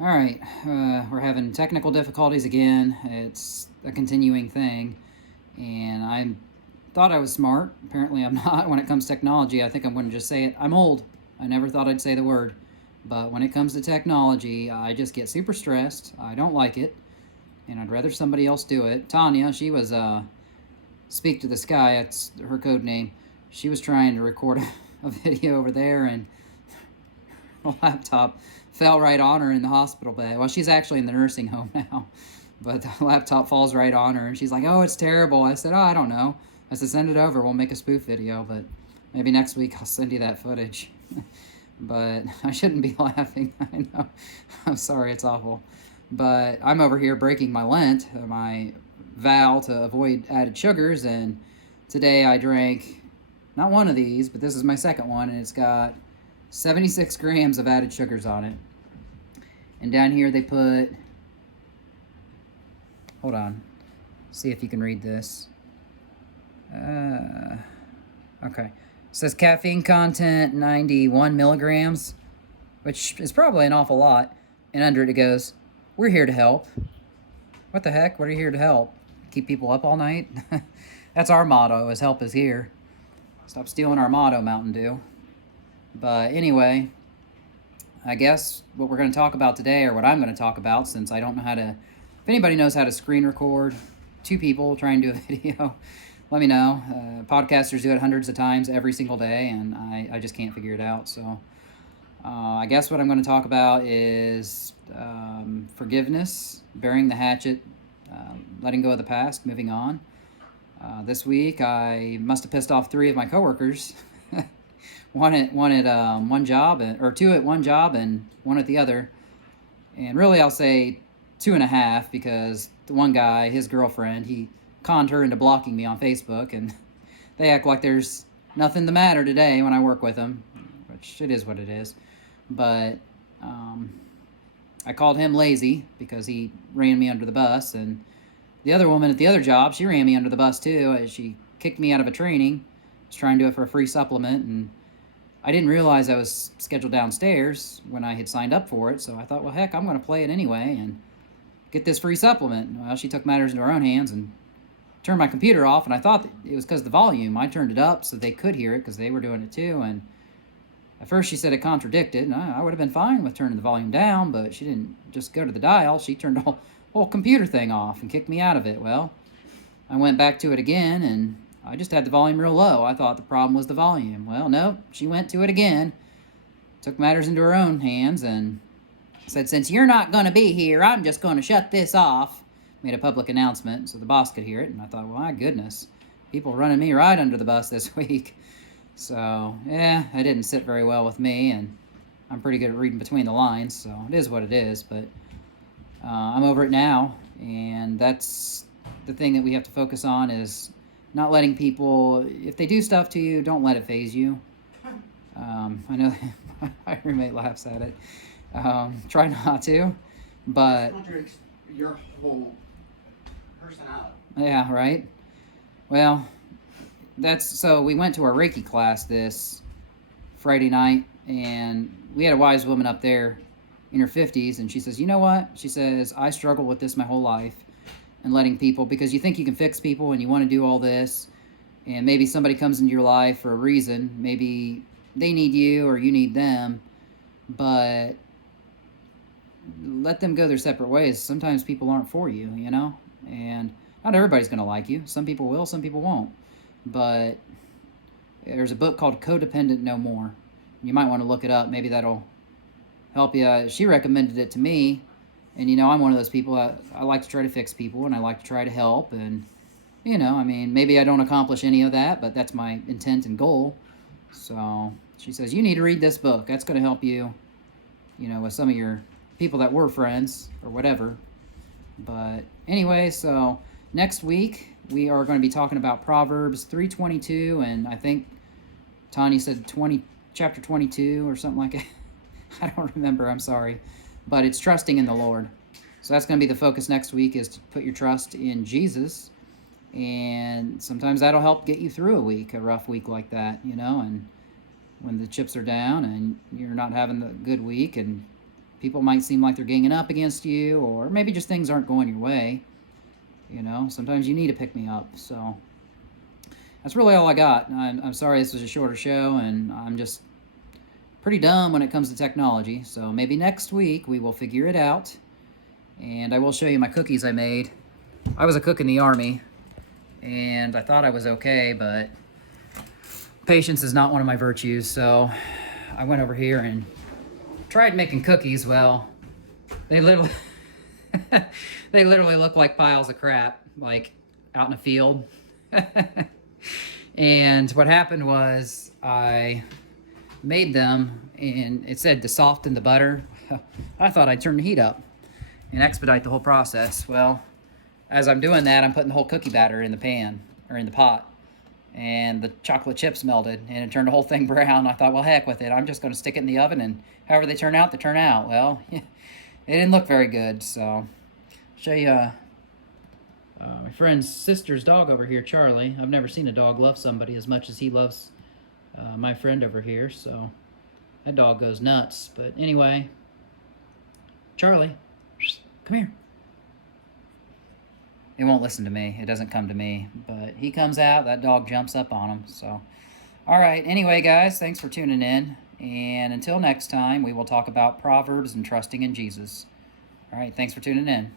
All right, we're having technical difficulties again. It's a continuing thing, and I thought I was smart. Apparently, I'm not when it comes to technology. I think I'm going to just say it. I'm old. I never thought I'd say the word, but when it comes to technology, I just get super stressed. I don't like it, and I'd rather somebody else do it. Tanya, she was Speak to the Sky. That's her code name. She was trying to record a video over there, and a laptop fell right on her in the hospital bed. Well, she's actually in the nursing home now, but the laptop falls right on her, and she's like, "Oh, it's terrible." I said, "Oh, I don't know." I said, "Send it over. We'll make a spoof video, but maybe next week I'll send you that footage." But I shouldn't be laughing. I know. I'm sorry. It's awful. But I'm over here breaking my Lent, my vow to avoid added sugars, and today I drank not one of these, but this is my second one, and it's got 76 grams of added sugars on it. And down here they put, hold on, see if you can read this. Okay. It says caffeine content 91 milligrams, which is probably an awful lot. And under it goes, "We're here to help." What the heck? What are you here to help? Keep people up all night? That's our motto, is help is here. Stop stealing our motto, Mountain Dew. But anyway, I guess what we're going to talk about today, or what I'm going to talk about, since I don't know how to, if anybody knows how to screen record two people trying to do a video, let me know. Podcasters do it hundreds of times every single day, and I just can't figure it out. So I guess what I'm going to talk about is forgiveness, burying the hatchet, letting go of the past, moving on. This week, I must have pissed off 3 of my coworkers. one at one job, or 2 at one job and 1 at the other. And really, I'll say 2.5, because the one guy, his girlfriend, he conned her into blocking me on Facebook, and they act like there's nothing the matter today when I work with them, which it is what it is. But I called him lazy because he ran me under the bus, and the other woman at the other job, she ran me under the bus too. She kicked me out of a training. I was trying to do it for a free supplement, and I didn't realize I was scheduled downstairs when I had signed up for it, so I thought, well, heck, I'm going to play it anyway and get this free supplement. Well, she took matters into her own hands and turned my computer off, and I thought it was because of the volume. I turned it up so they could hear it because they were doing it too, and at first she said it contradicted, and I would have been fine with turning the volume down, but she didn't just go to the dial. She turned the whole computer thing off and kicked me out of it. Well, I went back to it again, and I just had the volume real low. I thought the problem was the volume. Well, no, she went to it again, took matters into her own hands, and said, "Since you're not going to be here, I'm just going to shut this off." Made a public announcement so the boss could hear it, and I thought, well, my goodness, people running me right under the bus this week. So, yeah, it didn't sit very well with me, and I'm pretty good at reading between the lines, so it is what it is, but I'm over it now, and that's the thing that we have to focus on, is not letting people, if they do stuff to you, don't let it faze you. I know my roommate laughs at it. Try not to, but Contradicts your whole personality. yeah, right. Well, so we went to our Reiki class this Friday night, and we had a wise woman up there in her 50s, and she says, "You know what?" She says, "I struggle with this my whole life, and letting people, because you think you can fix people and you want to do all this, and maybe somebody comes into your life for a reason. Maybe they need you or you need them, but let them go their separate ways. Sometimes people aren't for you, you know? And not everybody's going to like you. Some people will, some people won't. But there's a book called Codependent No More. You might want to look it up. Maybe that'll help you." She recommended it to me. And, you know, I'm one of those people, I like to try to fix people, and I like to try to help. And, you know, I mean, maybe I don't accomplish any of that, but that's my intent and goal. So she says, "You need to read this book. That's going to help you, you know, with some of your people that were friends or whatever." But anyway, so next week we are going to be talking about Proverbs 3:22, and I think Tanya said chapter 22 or something like that. I don't remember, I'm sorry. But it's trusting in the Lord. So that's going to be the focus next week, is to put your trust in Jesus. And sometimes that'll help get you through a rough week like that, you know, and when the chips are down and you're not having the good week, and people might seem like they're ganging up against you, or maybe just things aren't going your way. You know, sometimes you need to pick me up. So that's really all I got. I'm sorry this was a shorter show, and I'm just pretty dumb when it comes to technology. So maybe next week we will figure it out, and I will show you my cookies I made. I was a cook in the Army, and I thought I was okay, but patience is not one of my virtues. So I went over here and tried making cookies. Well, they literally they literally look like piles of crap, like out in a field. And what happened was I made them, and it said to soften the butter. I thought I'd turn the heat up and expedite the whole process. Well, as I'm doing that, I'm putting the whole cookie batter in the pan, or in the pot, and the chocolate chips melted, and it turned the whole thing brown. I thought, well, heck with it. I'm just going to stick it in the oven, and however they turn out, they turn out. Well, it didn't look very good, so I'll show you my friend's sister's dog over here, Charlie. I've never seen a dog love somebody as much as he loves my friend over here, so that dog goes nuts. But anyway, Charlie, come here. It won't listen to me. It doesn't come to me, but he comes out, that dog jumps up on him. So, all right. Anyway, guys, thanks for tuning in. And until next time, we will talk about Proverbs and trusting in Jesus. All right. Thanks for tuning in.